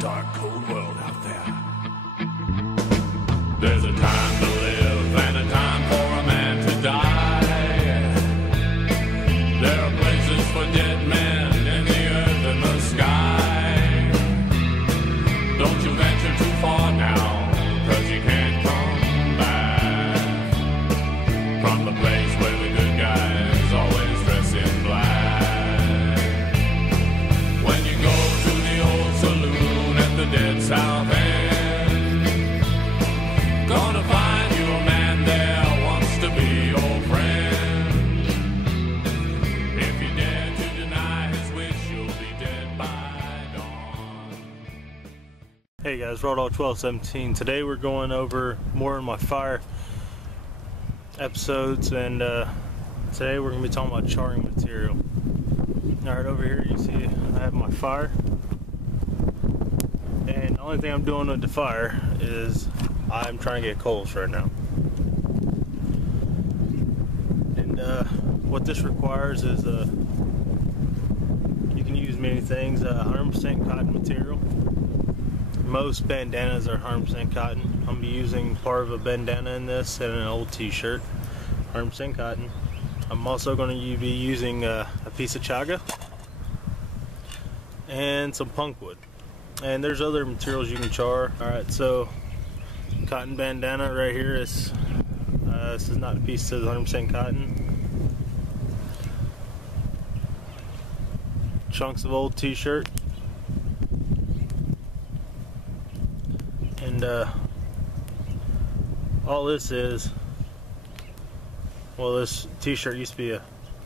dark, cold world out there. There's a time to live and a time for a man to die. There are places for dead men in the earth and the sky. Don't you venture too far now, 'cause you can't come back from the place where the good guys always dress in black. When you go to the old saloon at the dead South End, gonna find you a man there wants to be your friend. If you dare to deny his wish, you'll be dead by dawn. Hey guys, Road Dog 1217. Today we're going over more of my fire episodes, and today we're going to be talking about charring material. Alright, over here you see I have my fire, and the only thing I'm doing with the fire is I'm trying to get coals right now. And what this requires is you can use many things. 100% cotton material. Most bandanas are 100% cotton. I'm going to be using part of a bandana in this and an old t-shirt. 100% cotton. I'm also going to be using a piece of chaga and some punk wood. And there's other materials you can char. Alright, so cotton bandana right here is this is not a piece that says 100% cotton. Chunks of old t-shirt. And all this is, well, this t-shirt used to be a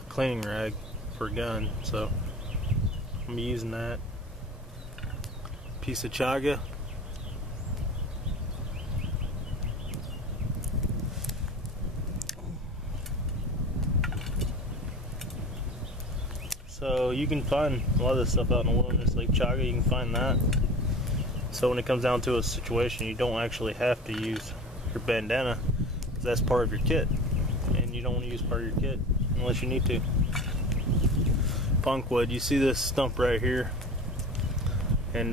cleaning rag for a gun, so I'm gonna be using that. Piece of chaga. So you can find a lot of this stuff out in the wilderness, like chaga, you can find that. So when it comes down to a situation, you don't actually have to use your bandana, because that's part of your kit. And you don't want to use part of your kit unless you need to. Punk wood, you see this stump right here. And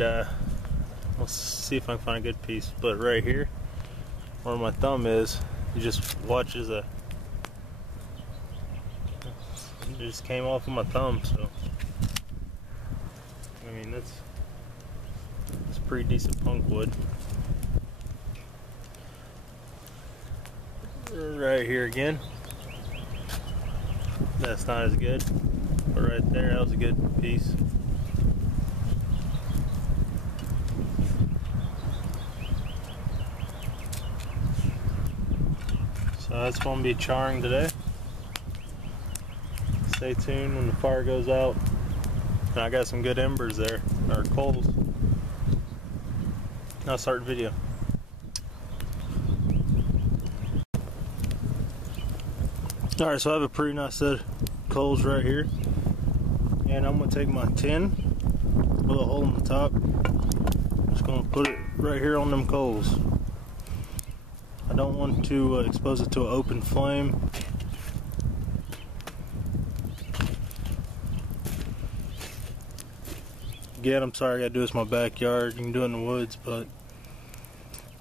let's see if I can find a good piece. But right here, where my thumb is, you just watch as it just came off of my thumb, so I mean it's pretty decent punk wood. Right here again, that's not as good, but right there, that was a good piece. So that's what I'm gonna be charring today. Stay tuned when the fire goes out. And I got some good embers there, or coals. Now start the video. Alright, so I have a pretty nice set of coals right here. And I'm going to take my tin with a hole in the top. Just going to put it right here on them coals. I don't want to expose it to an open flame. Again, I'm sorry I gotta do this in my backyard. You can do it in the woods, but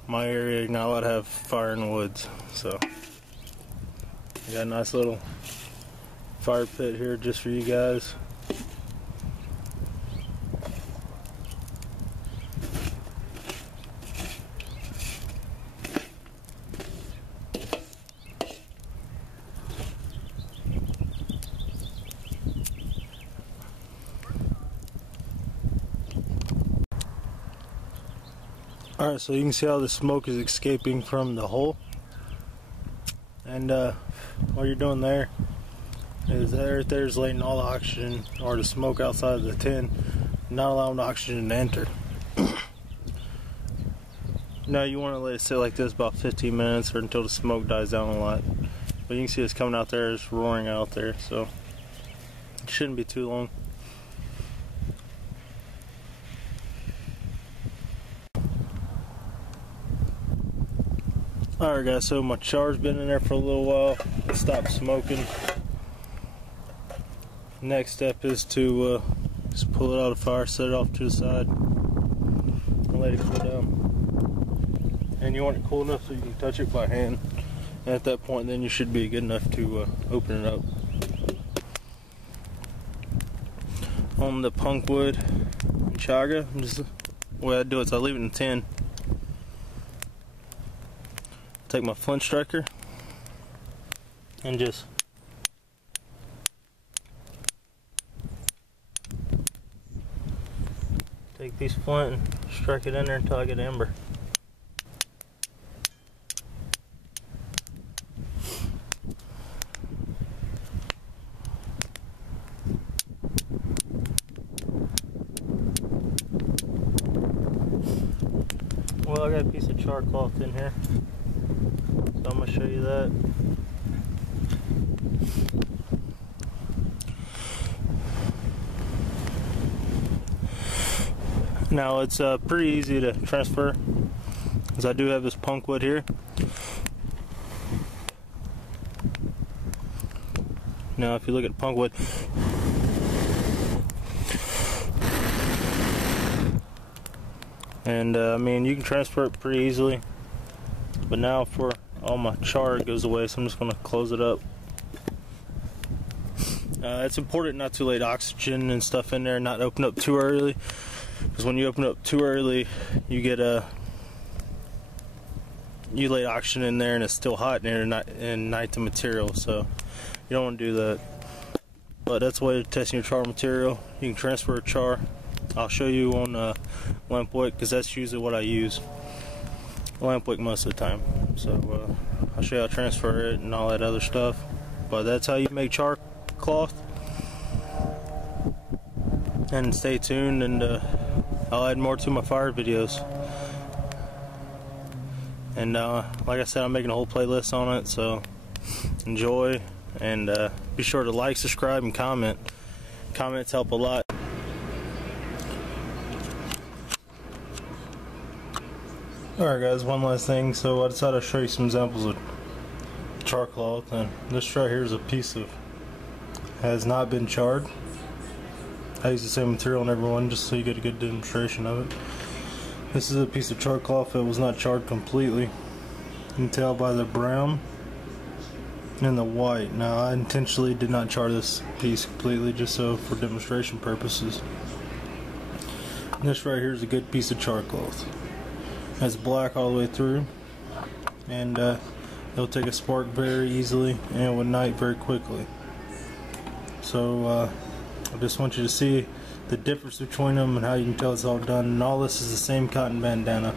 my area, you're not allowed to have fire in the woods. So I got a nice little fire pit here just for you guys. Alright, so you can see how the smoke is escaping from the hole. And what you're doing there is right there's letting all the oxygen or the smoke outside of the tin, not allowing the oxygen to enter. Now you want to let it sit like this about 15 minutes or until the smoke dies down a lot. But you can see it's coming out there, it's roaring out there, so it shouldn't be too long. Alright guys, so my char's been in there for a little while. It stopped smoking. Next step is to just pull it out of the fire, set it off to the side. let it cool down. And you want it cool enough so you can touch it by hand. And at that point, then you should be good enough to open it up. On the punkwood and chaga, the way I do it is I leave it in a tin. Take my flint striker and just take these flint and strike it in there until I get ember. Well, I got a piece of char cloth in here, so I'm going to show you that. Now it's pretty easy to transfer, because I do have this punk wood here. Now if you look at punk wood, and I mean, you can transfer it pretty easily, but now for all my char it goes away, so I'm just going to close it up. It's important not to let oxygen and stuff in there, not open up too early, because when you open up too early, you get you lay oxygen in there and it's still hot in there and ignite the material, so you don't want to do that. But that's the way to test your char material. You can transfer a char. I'll show you on lamp wick, because that's usually what I use. Lamp wick most of the time. So I'll show you how to transfer it and all that other stuff. But that's how you make char cloth. And stay tuned, and I'll add more to my fire videos. And like I said, I'm making a whole playlist on it, so enjoy, and be sure to like, subscribe, and comment. Comments help a lot. Alright guys, one last thing. So I decided to show you some examples of char cloth, and this right here is a piece of has not been charred. I use the same material on everyone just so you get a good demonstration of it. This is a piece of char cloth that was not charred completely. You can tell by the brown and the white. Now I intentionally did not char this piece completely just so for demonstration purposes. This right here is a good piece of char cloth. It's black all the way through, and it'll take a spark very easily and it will ignite very quickly. So I just want you to see the difference between them and how you can tell it's all done. And all this is the same cotton bandana.